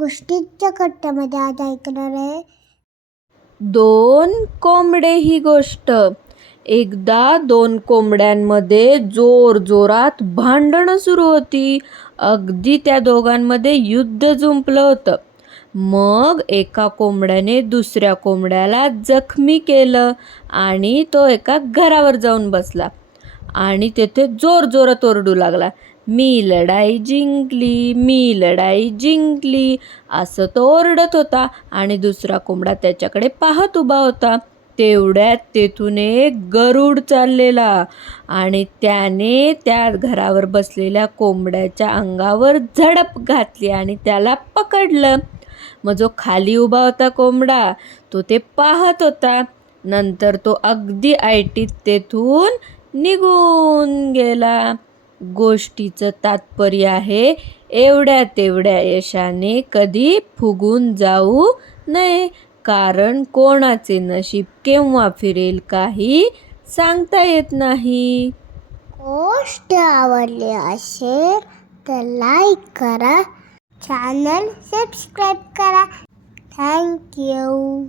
गोष्टीच्या कट्ट्यामध्ये आज ऐकणार आहे. 2 कोंबडे ही गोष्ट. एकदा 2 कोंबड्यांमध्ये जोरात भांडणं सुरू होती. अगदी त्या दोघांमध्ये युद्ध जुंपलं होतं. मग एका कोंबड्याने दुसऱ्या कोंबड्याला जखमी केलं आणि तो एका घरावर जाऊन बसला आणि तेथे जोरात ओरडू लागला, मी लढाई जिंकली, मी लढाई जिंकली, असं तो ओरडत होता. आणि दुसरा कोंबडा त्याच्याकडे पाहत उभा होता. तेवढ्यात तेथून एक गरुड चाललेला आणि त्याने त्या घरावर बसलेल्या कोंबड्याच्या अंगावर झडप घातली आणि त्याला पकडलं. मग जो खाली उभा होता कोंबडा तो ते पाहत होता. नंतर तो अगदी ऐटीत तेथून निघून गेला. गोष्टीचं तात्पर्य आहे, एवढ्या तेवढ्या यशाने कधी फुगून जाऊ नये, कारण कोणाचे नशीब केव्हा फिरेल काही सांगता येत नाही. गोष्ट आवडली असेल तर लाईक करा, चॅनल सबस्क्राईब करा. थँक्यू.